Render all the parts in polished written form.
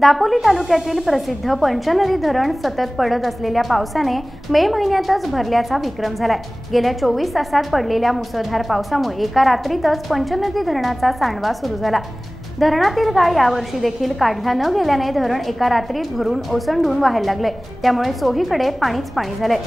दापोली तालुक्यातील प्रसिद्ध पंचनदी धरण सतत पडत असलेल्या पावसाने मे महिन्यातच भरल्याचा विक्रम झालाय। गेल्या 24 तासात पडलेल्या मुसळधार पावसामुळे एका रात्रीतच पंचनदी धरणाचा सांडवा सुरू झाला। धरणातील गाळ यावर्षी देखील काढला न गेल्याने धरण एका रात्रीत भरून ओसंडून व्हायला लागले, त्यामुळे चोहीकडे पाणीच पाणी झाले।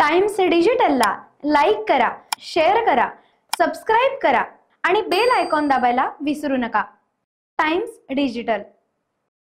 टाइम्स डिजिटलला लाईक करा, शेअर करा, सबस्क्राइब करा आणि बेल आयकॉन दाबायला विसरू नका। Times digital.